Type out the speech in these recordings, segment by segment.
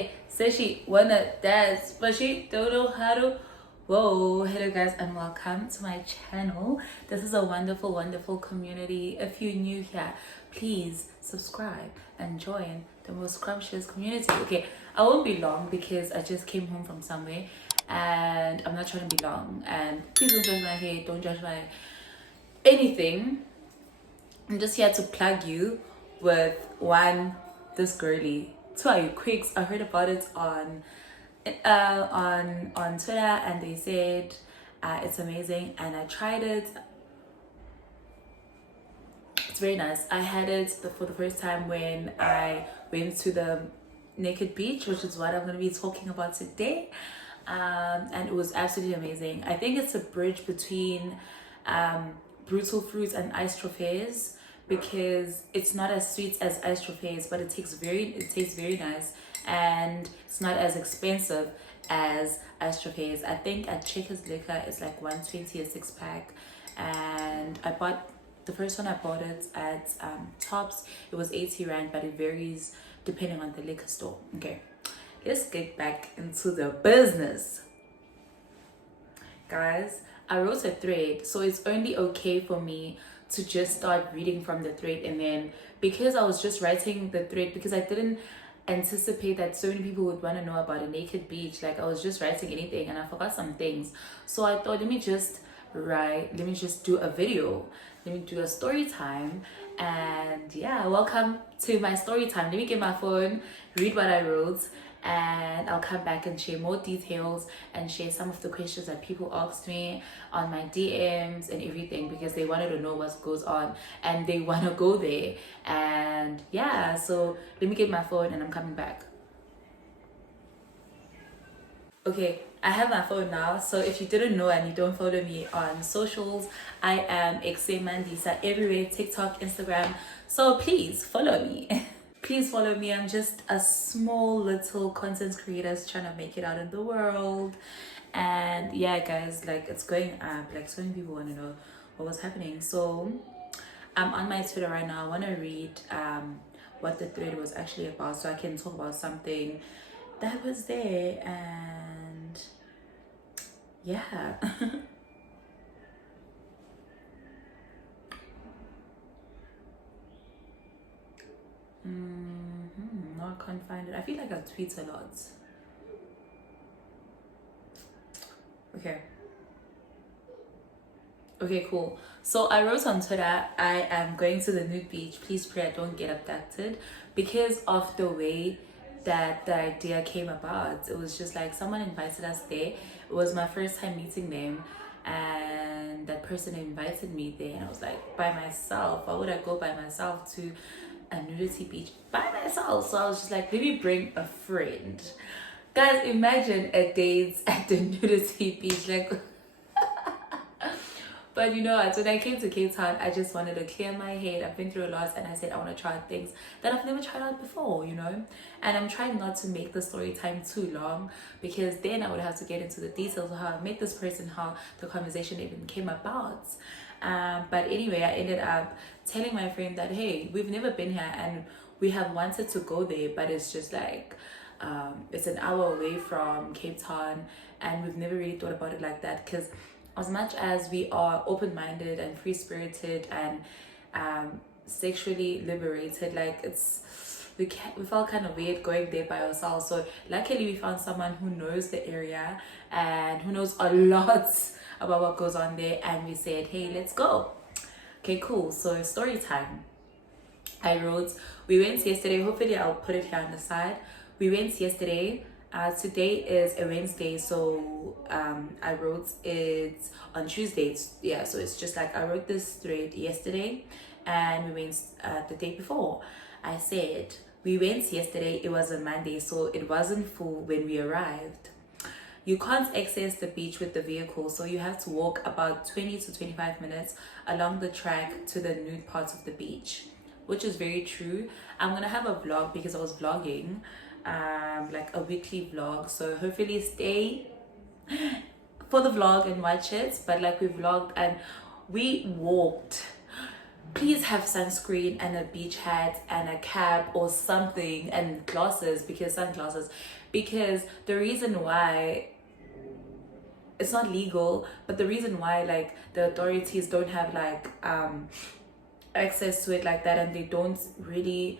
day. Says she wanna dance, but she don't know how to. Whoa, hello guys and welcome to my channel. This is a wonderful, wonderful community. If you're new here, please subscribe and join the most scrumptious community. Okay, I won't be long because I just came home from somewhere and I'm not trying to be long. And please don't judge my hair, don't judge my anything. I'm just here to plug you with one, this girly. Two, are you quicks? I heard about it on Twitter and they said it's amazing and I tried it. It's very nice. I had it for the first time when I went to the naked beach, which is what I'm going to be talking about today, and it was absolutely amazing. I think it's a bridge between brutal fruits and iced trophies because it's not as sweet as iced trophies, but it tastes very nice and it's not as expensive as iced trophies. I think at Checkers Liquor it's like 120 a 6-pack, and I bought the first one I bought it at Tops. It was 80 rand, but it varies depending on the liquor store. Okay, let's get back into the business, guys. I wrote a thread, so it's only okay for me to just start reading from the thread, and then because I was just writing the thread because I didn't anticipate that so many people would want to know about a naked beach. Like I was just writing anything and I forgot some things, so I thought let me just do a video, let me do a story time. And yeah, welcome to my story time. Let me get my phone, read what I wrote, and I'll come back and share more details and share some of the questions that people asked me on my DMs and everything because they wanted to know what goes on and they want to go there. And yeah, so let me get my phone and I'm coming back. Okay, I have my phone now, so if you didn't know and you don't follow me on socials, I am Mandisa everywhere, TikTok, Instagram, so please follow me. Please follow me. I'm just a small little content creator trying to make it out in the world. And yeah guys, like it's going up, like so many people want to know what was happening. So I'm on my Twitter right now. I want to read what the thread was actually about so I can talk about something that was there. And yeah. No, I can't find it. I feel like I tweet a lot. Okay, cool. So I wrote on Twitter, I am going to the nude beach. Please pray I don't get abducted, because of the way that the idea came about. It was just like someone invited us there. It was my first time meeting them, and that person invited me there, and I was like, by myself, why would I go by myself to a nudity beach by myself? So I was just like, let me bring a friend. Guys, imagine a date at the nudity beach, like but you know what, when I came to Cape Town, I just wanted to clear my head. I've been through a lot and I said I want to try things that I've never tried out before, you know. And I'm trying not to make the story time too long because then I would have to get into the details of how I met this person, how the conversation even came about. But anyway, I ended up telling my friend that, hey, we've never been here and we have wanted to go there, but it's just like it's an hour away from Cape Town and we've never really thought about it like that, because as much as we are open-minded and free-spirited and sexually liberated, like we felt kind of weird going there by ourselves. So luckily we found someone who knows the area and who knows a lot about what goes on there, and we said, hey, let's go. Okay, cool. So story time. I wrote, we went yesterday. Hopefully I'll put it here on the side. We went yesterday. Today is a Wednesday, so I wrote it on Tuesday. Yeah, so it's just like I wrote this thread yesterday and we went the day before. I said we went yesterday. It was a Monday, so it wasn't full when we arrived. You can't access the beach with the vehicle, so you have to walk about 20 to 25 minutes along the track to the nude parts of the beach, which is very true. I'm gonna have a vlog because I was vlogging, like a weekly vlog, so hopefully stay for the vlog and watch it. But like we vlogged and we walked please have sunscreen and a beach hat and a cap or something, and glasses, because sunglasses, because the reason why it's not legal, but the reason why like the authorities don't have like access to it like that, and they don't really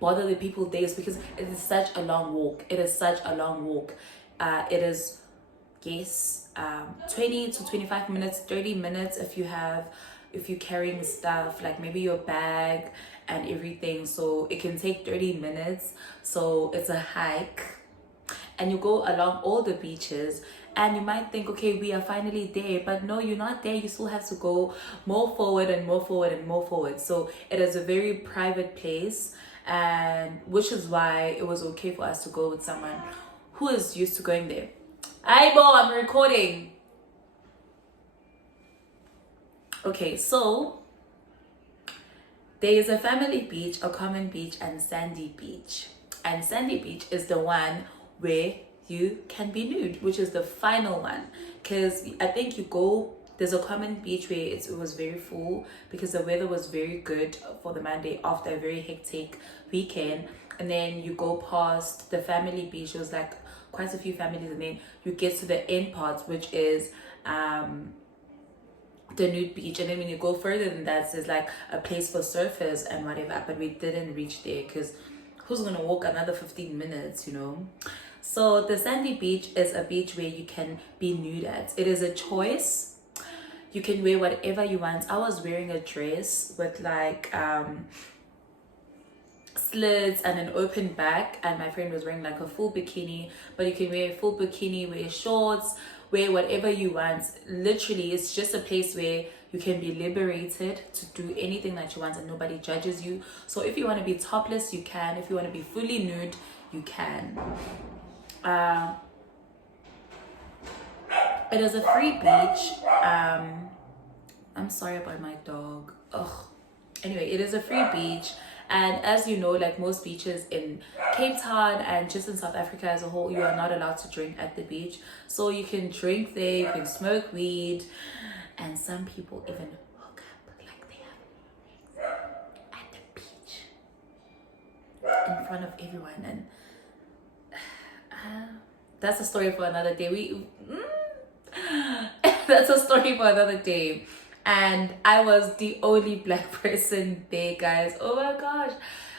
bother the people there, is because it is such a long walk. It is such a long walk. It is, yes, 20 to 25 minutes, 30 minutes if you're carrying stuff like maybe your bag and everything. So it can take 30 minutes. So it's a hike, and you go along all the beaches, and you might think, okay, we are finally there, but no, you're not there. You still have to go more forward and more forward and more forward. So it is a very private place, and which is why it was okay for us to go with someone who is used to going there. Bo, I'm recording. Okay, so there is a family beach, a common beach, and sandy beach. And sandy beach is the one where you can be nude, which is the final one. Because I think you go, there's a common beach where it was very full because the weather was very good for the Monday after a very hectic weekend. And then you go past the family beach, it was like quite a few families, and then you get to the end part, which is the nude beach. And then when you go further than that, there's like a place for surfers and whatever, but we didn't reach there because who's gonna walk another 15 minutes, you know? So the sandy beach is a beach where you can be nude at. It is a choice. You can wear whatever you want. I was wearing a dress with like slits and an open back, and my friend was wearing like a full bikini. But you can wear a full bikini, wear shorts, wear whatever you want. Literally, it's just a place where you can be liberated to do anything that you want, and nobody judges you. So if you want to be topless, you can. If you want to be fully nude, you can. It is a free beach. I'm sorry about my dog. Ugh. Anyway, it is a free beach, and as you know, like most beaches in Cape Town and just in South Africa as a whole, you are not allowed to drink at the beach. So you can drink there, you can smoke weed, and some people even hook up like they have at the beach in front of everyone. And that's a story for another day. That's a story for another day. And I was the only black person there, guys. Oh my gosh.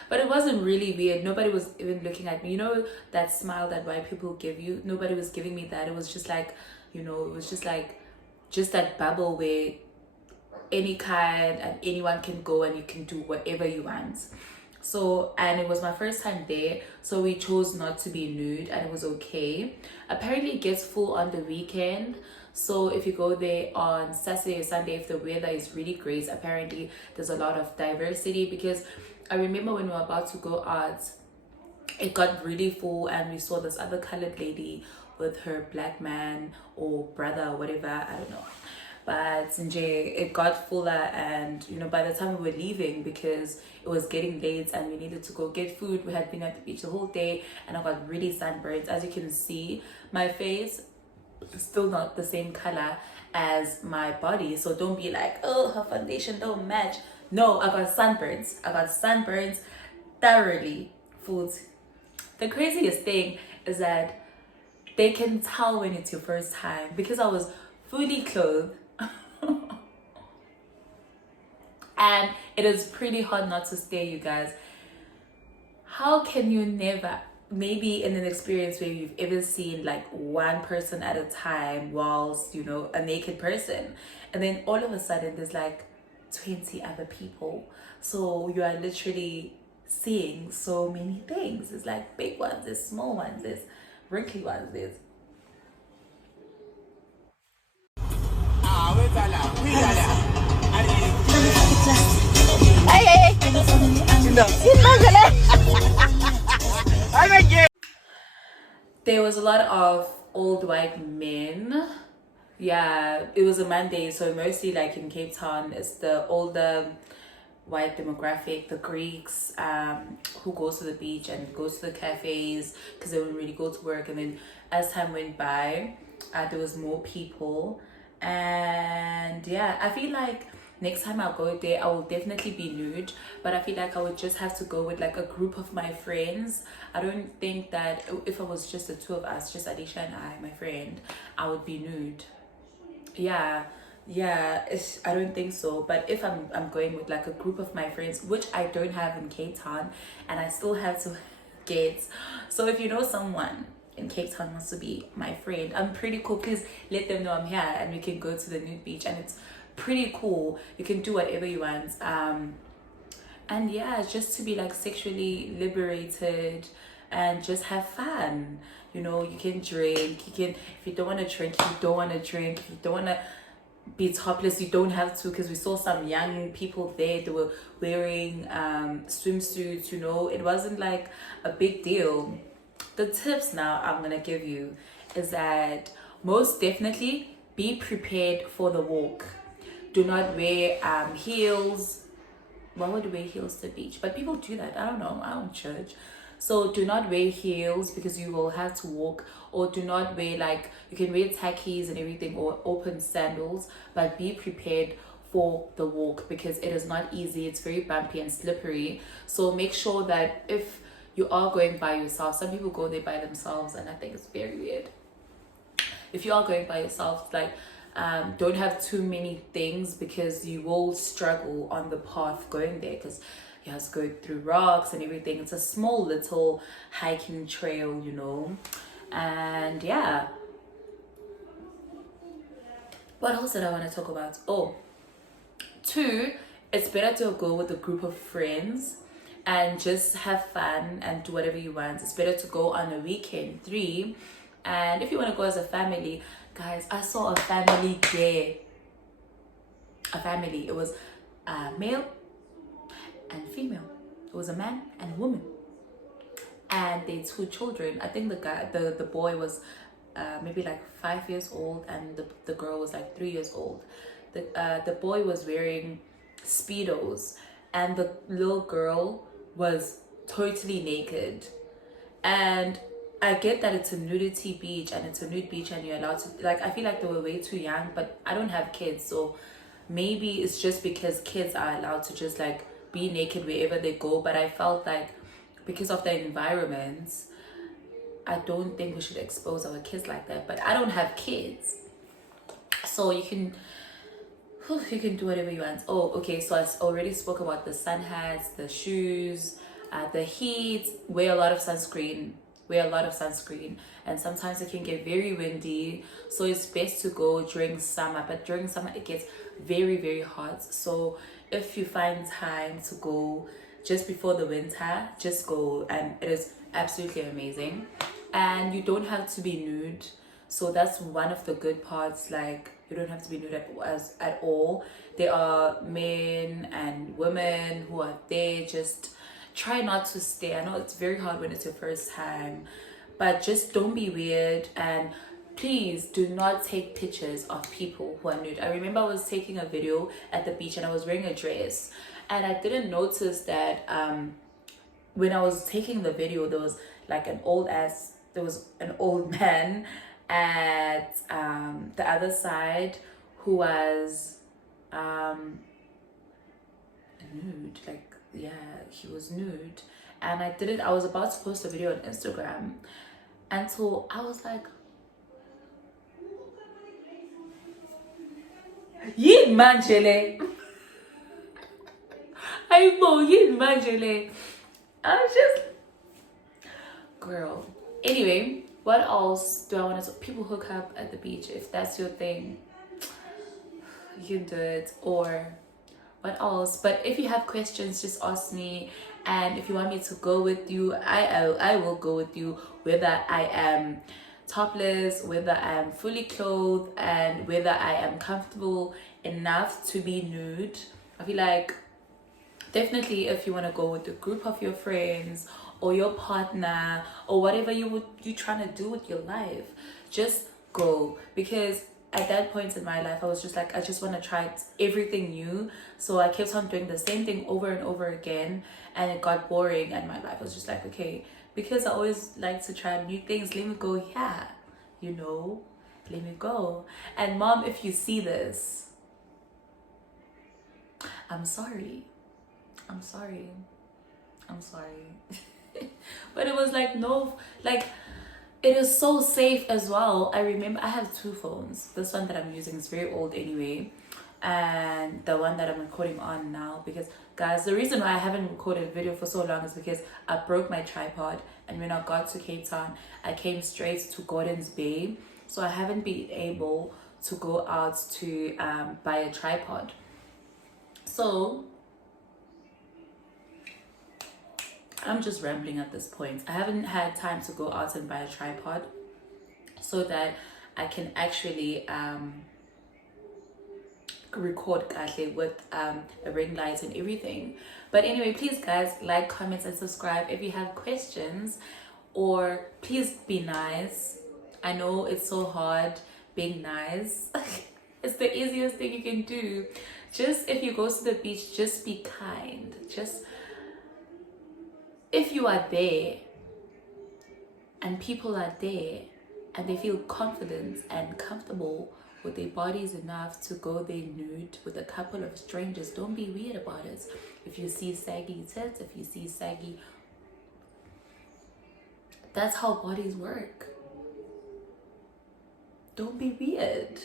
But it wasn't really weird. Nobody was even looking at me. You know that smile that white people give you? Nobody was giving me that. It was just like, you know, it was just like, just that bubble where any kind and anyone can go and you can do whatever you want. So, and it was my first time there, so we chose not to be nude, and it was okay. Apparently it gets full on the weekend, so if you go there on Saturday or Sunday, if the weather is really great, apparently there's a lot of diversity. Because I remember when we were about to go out, it got really full, and we saw this other colored lady with her black man or brother or whatever, I don't know. But it got fuller, and you know, by the time we were leaving, because it was getting late and we needed to go get food, we had been at the beach the whole day, and I got really sunburned. As you can see, my face is still not the same color as my body, so don't be like, oh, her foundation don't match. No, I got sunburns thoroughly. Fools. The craziest thing is that they can tell when it's your first time, because I was fully clothed. And it is pretty hard not to stare, you guys. How can you never, maybe in an experience where you've ever seen like one person at a time whilst, you know, a naked person, and then all of a sudden there's like 20 other people, so you are literally seeing so many things. It's like big ones, there's small ones, there's wrinkly ones, there's there was a lot of old white men. Yeah, it was a Monday, so mostly like in Cape Town, it's the older white demographic, the Greeks, who goes to the beach and goes to the cafes because they wouldn't really go to work. And then as time went by, there was more people, And yeah, I feel like next time I'll go there, I will definitely be nude, but I feel like I would just have to go with like a group of my friends. I don't think that if it was just the two of us, just Alicia and I, my friend, I would be nude. Yeah, yeah, I don't think so. But if I'm going with like a group of my friends, which I don't have in Cape Town, and I still have to get. So if you know someone in Cape Town wants to be my friend, I'm pretty cool. Please let them know I'm here, and we can go to the nude beach, and it's pretty cool. You can do whatever you want. And yeah, just to be like sexually liberated and just have fun. You know, you can drink, you can, if you don't want to drink, you don't want to drink, if you don't want to be topless, you don't have to, because we saw some young people there, they were wearing swimsuits, you know, it wasn't like a big deal. The tips now I'm gonna give you is that most definitely be prepared for the walk. Do not wear heels. Why would you wear heels to the beach? But people do that. I don't know. I don't judge. So do not wear heels because you will have to walk, or do not wear like, you can wear tackies and everything or open sandals, but be prepared for the walk because it is not easy. It's very bumpy and slippery. So make sure that if you are going by yourself, some people go there by themselves and I think it's very weird. If you are going by yourself, like don't have too many things because you will struggle on the path going there because you have to go through rocks and everything. It's a small little hiking trail, you know. And yeah, what else did I want to talk about? Oh, two, it's better to go with a group of friends and just have fun and do whatever you want. It's better to go on a weekend. Three, and if you want to go as a family, guys, I saw a family there. A family. It was male and female. It was a man and a woman, and they two children. I think the boy was maybe like 5 years old, and the girl was like 3 years old. The boy was wearing speedos, and the little girl was totally naked. And I get that it's a nudity beach and it's a nude beach and you're allowed to, like, I feel like they were way too young, but I don't have kids, so maybe it's just because kids are allowed to just like be naked wherever they go. But I felt like because of the environment, I don't think we should expose our kids like that. But I don't have kids, so you can do whatever you want. Oh, okay, so I already spoke about the sun hats, the shoes, the heat. Wear a lot of sunscreen. And sometimes it can get very windy, so it's best to go during summer. But during summer it gets very, very hot, so if you find time to go just before the winter, just go, and it is absolutely amazing. And you don't have to be nude, so that's one of the good parts. Like, you don't have to be nude at all. There are men and women who are there. Just try not to stay. I know it's very hard when it's your first time, but just don't be weird. And please do not take pictures of people who are nude. I remember I was taking a video at the beach and I was wearing a dress, and I didn't notice that when I was taking the video, there was an old man at the other side who was nude. Like, yeah, he was nude. And I was about to post a video on Instagram, and so I was like, yin manjele. I know, yin manjele. I was just, girl. Anyway, what else do I want to? People hook up at the beach. If that's your thing, you can do it. Or what else? But if you have questions, just ask me. And if you want me to go with you, I will go with you, whether I am topless, whether I am fully clothed, and whether I am comfortable enough to be nude. I feel like definitely if you want to go with a group of your friends or your partner or whatever you're trying to do with your life, just go. Because at that point in my life, I was just like, I just want to try everything new. So I kept on doing the same thing over and over again, and it got boring, and my life was just like, okay, because I always like to try new things, let me go here, you know. let me go. And mom, if you see this, I'm sorry. I'm sorry. I'm sorry. But it was like, no, like, it is so safe as well. I remember I have two phones. This one that I'm using is very old anyway, and the one that I'm recording on now, because guys, the reason why I haven't recorded a video for so long is because I broke my tripod, and when I got to Cape Town, I came straight to Gordon's Bay, so I haven't been able to go out to buy a tripod. So I'm just rambling at this point. I haven't had time to go out and buy a tripod so that I can actually record with a ring light and everything. But anyway, please guys, like, comment and subscribe if you have questions, or please be nice. I know it's so hard being nice. It's the easiest thing you can do. Just if you go to the beach, just be kind. Just if you are there and people are there and they feel confident and comfortable with their bodies enough to go there nude with a couple of strangers, don't be weird about it. If you see saggy tits, if you see saggy, that's how bodies work. Don't be weird.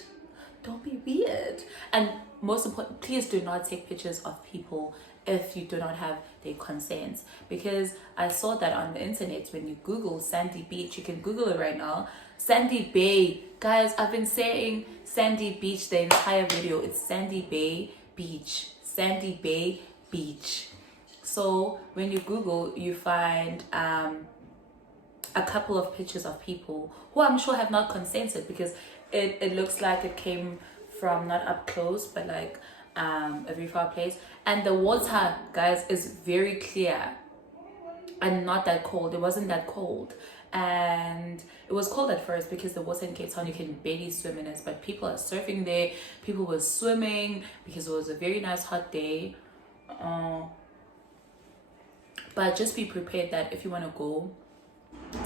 Don't be weird. And most important, please do not take pictures of people if you do not have their consent, because I saw that on the internet. When you Google Sandy Beach, you can Google it right now, Sandy Bay. Guys, I've been saying Sandy Beach the entire video. It's Sandy Bay Beach. Sandy Bay Beach. So when you Google, you find a couple of pictures of people who I'm sure have not consented, because it looks like it came from not up close, but like a very far place. And the water, guys, is very clear and not that cold. It wasn't that cold, and it was cold at first because the water in Cape Town, you can barely swim in it, but people are surfing there. People were swimming because it was a very nice hot day. But just be prepared that if you want to go,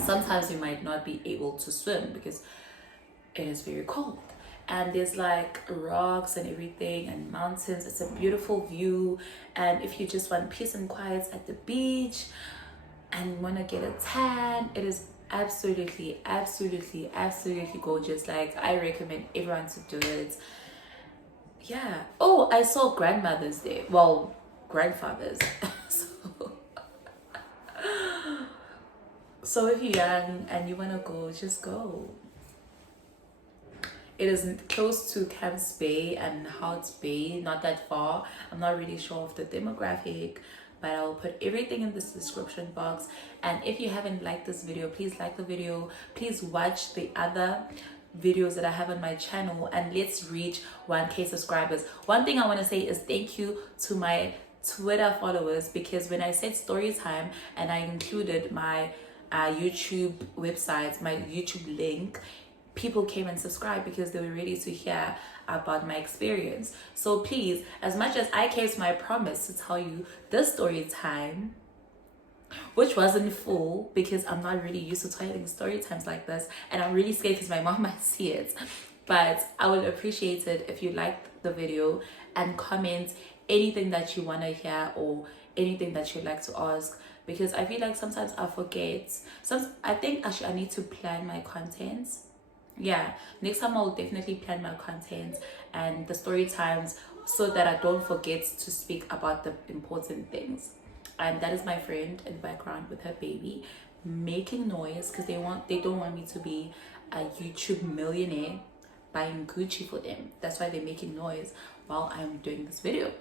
sometimes you might not be able to swim because it is very cold, and there's like rocks and everything and mountains. It's a beautiful view, and if you just want peace and quiet at the beach and want to get a tan, it is absolutely gorgeous. Like, I recommend everyone to do it. Yeah. Oh, I saw grandmothers there, well, grandfathers. So if you're young and you want to go, just go. It is close to Camps Bay and Hout's Bay, not that far. I'm not really sure of the demographic, but I'll put everything in this description box. And if you haven't liked this video, please like the video. Please watch the other videos that I have on my channel, and let's reach 1K subscribers. One thing I want to say is thank you to my Twitter followers, because when I said Storytime and I included my YouTube website, my YouTube link, people came and subscribed because they were ready to hear about my experience. So please, as much as I kept my promise to tell you this story time, which wasn't full because I'm not really used to telling story times like this, and I'm really scared because my mom might see it, but I would appreciate it if you liked the video and comment anything that you want to hear or anything that you'd like to ask, because I feel like sometimes I forget. I think actually I need to plan my content. Yeah, next time I'll definitely plan my content and the story times so that I don't forget to speak about the important things. And that is my friend in the background with her baby making noise because they don't want me to be a YouTube millionaire buying Gucci for them. That's why they're making noise while I'm doing this video.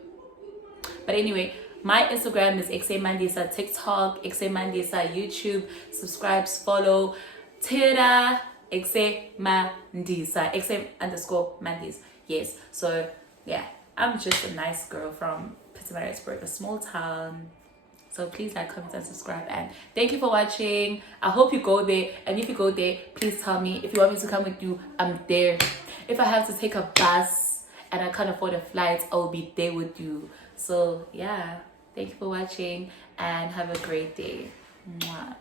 But anyway, my Instagram is xamandisa, TikTok xamandisa, YouTube, subscribe, follow, Twitter xamandisa, xam_mandis. Yes, so yeah, I'm just a nice girl from Pietermaritzburg, a small town. So please like, comment and subscribe, and thank you for watching. I hope you go there, and if you go there, please tell me. If you want me to come with you, I'm there. If I have to take a bus and I can't afford a flight, I'll be there with you. So yeah, thank you for watching and have a great day. Mwah.